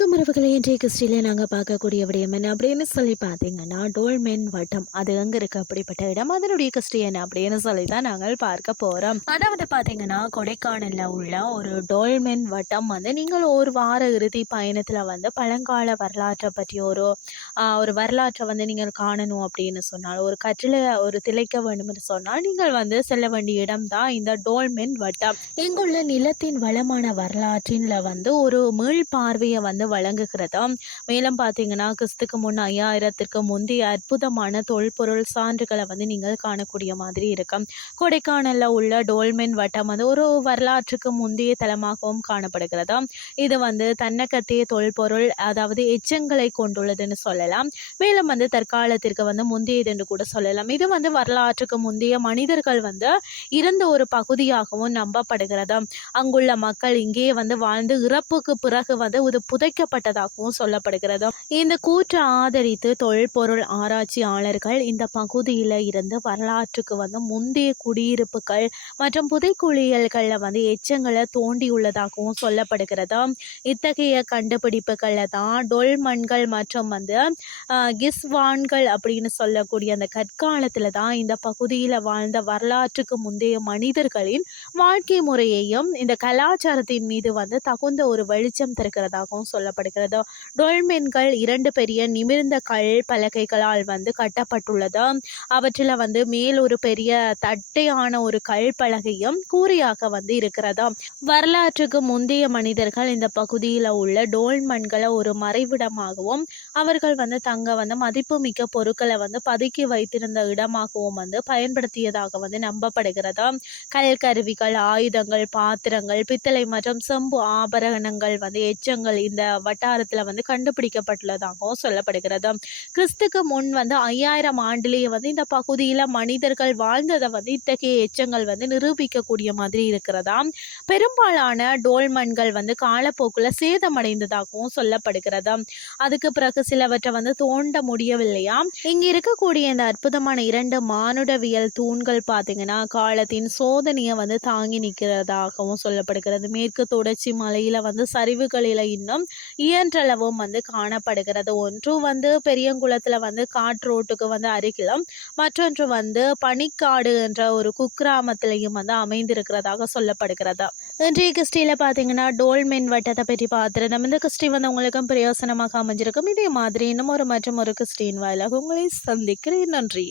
இன்றைய கிறிஸ்டியில் நாங்கள் பார்க்கக்கூடிய விடயம் என்ன அப்படின்னு சொல்லி பார்த்தீங்கன்னா டோல்மென் வட்டம். அது எங்கே இருக்குது அப்படிப்பட்ட இடம். அதனுடைய கிறிஸ்டி என்ன அப்படின்னு சொல்லி தான் நாங்கள் பார்க்க போகிறோம் அதாவது பார்த்தீங்கன்னா கொடைக்கானலில் உள்ள ஒரு டோல்மென் வட்டம் வந்து நீங்கள் ஒரு வார இறுதி பயணத்தில் வந்து பழங்கால வரலாற்றை பற்றி ஒரு ஒரு வரலாற்றை வந்து நீங்கள் காணணும் அப்படின்னு சொன்னால் ஒரு கற்றில் ஒரு திளைக்க வேண்டும் என்று சொன்னால் நீங்கள் வந்து செல்ல வேண்டிய இடம் தான் இந்த டோல்மென் வட்டம். இங்குள்ள நிலத்தின் வளமான வரலாற்றின்ல வந்து ஒரு மீள் பார்வையை வந்து வழங்குகிறதா? மேலும் பார்த்தீங்கன்னா கிறிஸ்துக்கு முன் ஐயாயிரத்திற்கு முந்தைய அற்புதமான தொல்பொருள் சான்றுகளை வந்து நீங்கள் காணக்கூடிய மாதிரி இருக்கும். கொடைக்கானலில் உள்ள டோல்மென் வட்டம் வந்து ஒரு வரலாற்றுக்கு முந்தைய தலமாகவும் காணப்படுகிறதா? இது வந்து தன்னக்கத்திய தொல்பொருள் அதாவது எச்சங்களை கொண்டுள்ளதுன்னு சொல்லலாம். மேலும் வந்து தற்காலத்திற்கு வந்து முந்தையது என்று கூட சொல்லலாம். இது வந்து வரலாற்றுக்கு முந்தைய மனிதர்கள் வந்து இருந்த ஒரு பகுதியாகவும் நம்பப்படுகிறது? அங்குள்ள மக்கள் இங்கே வந்து வாழ்ந்து இறப்புக்கு பிறகு வந்து இது புதைக்கப்பட்டதாகவும் சொல்லப்படுகிறது. இந்த கூற்றை ஆதரித்து தொல்பொருள் ஆராய்ச்சியாளர்கள் இந்த பகுதியில் இருந்து வரலாற்றுக்கு வந்து முந்தைய குடியிருப்புகள் மற்றும் புதைக்குழியல்களில் வந்து எச்சங்களை தோண்டியுள்ளதாகவும் சொல்லப்படுகிறது. இத்தகைய கண்டுபிடிப்புகளில் தான் டொல்மண்கள் மற்றும் வந்து கிஸ்வான்கள் அப்படின்னு சொல்லக்கூடிய அந்த கற்காலத்தில் தான் இந்த பகுதியில் வாழ்ந்த வரலாற்றுக்கு முந்தைய மனிதர்களின் வாழ்க்கை முறையையும் இந்த கலாச்சாரத்தின் மீது வந்து தகுந்த ஒரு வெளிச்சம் திறக்கிறதாகவும் சொல்ல சொல்லப்படுகிறது. டோல்மென்கள் இரண்டு பெரிய நிமிர்ந்த கல் பலகைகளால் வந்து கட்டப்பட்டுள்ளது. அவற்றில் வந்து மேல் ஒரு பெரிய தட்டையான ஒரு கல் பலகையும் கூரையாக வந்து இருக்கிறது. வரலாற்றுக்கு முந்தைய மனிதர்கள் இந்த பகுதியில் உள்ள டோல்மன்களை ஒரு மறைவிடமாகவும் அவர்கள் வந்து தங்க வந்து மதிப்புமிக்க பொருட்களை வந்து பதுக்கி வைத்திருந்த இடமாகவும் வந்து பயன்படுத்தியதாக வந்து நம்பப்படுகிறது. கல் கருவிகள் ஆயுதங்கள் பாத்திரங்கள் பித்தளை மற்றும் செம்பு ஆபரணங்கள் வந்து எச்சங்கள் இந்த வட்டாரத்தில் வந்து கண்டுபிடிக்கப்பட்டுள்ளதாகவும் சொல்லப்படுகிறது. கிறிஸ்துக்கு முன் வந்து ஐயாயிரம் ஆண்டுலேயே வந்து இந்த பகுதியில் மனிதர்கள் வாழ்ந்ததை வந்து இத்தகைய எச்சங்கள் வந்து நிரூபிக்கக்கூடிய மாதிரி இருக்கிறதா? பெரும்பாலான டோல்மன்கள் வந்து காலப்போக்கில் சேதமடைந்ததாகவும் சொல்லப்படுகிறது. அதுக்கு பிறகு சிலவற்றை வந்து தோண்ட முடியவில்லையா? இங்க இருக்கக்கூடிய இந்த அற்புதமான இரண்டு மானுடவியல் தூண்கள் பார்த்தீங்கன்னா காலத்தின் சோதனையை வந்து தாங்கி நிற்கிறதாகவும் சொல்லப்படுகிறது. மேற்கு தொடர்ச்சி மலையில வந்து சரிவுகளில் இன்னும் இயன்றளவும் வந்து காணப்படுகிறது. ஒன்று வந்து பெரியங்குளத்தில் வந்து காற்றோட்டுக்கு வந்து அருகிலும் மற்றொன்று வந்து பனிக்காடு என்ற ஒரு குக்கிராமத்திலையும் வந்து அமைந்திருக்கிறதாக சொல்லப்படுகிறது. இன்றைய கிறிஸ்டியில் பார்த்தீங்கன்னா டோல்மென் வட்டத்தை பற்றி பார்த்துருந்தோம். இந்த கிறிஸ்டி வந்து உங்களுக்கும் பிரயோசனமாக அமைஞ்சிருக்கும். இதே மாதிரி இன்னும் ஒரு மற்றும் ஒரு கிறிஸ்டின் வாயிலாக உங்களை சந்திக்கிறேன். நன்றி.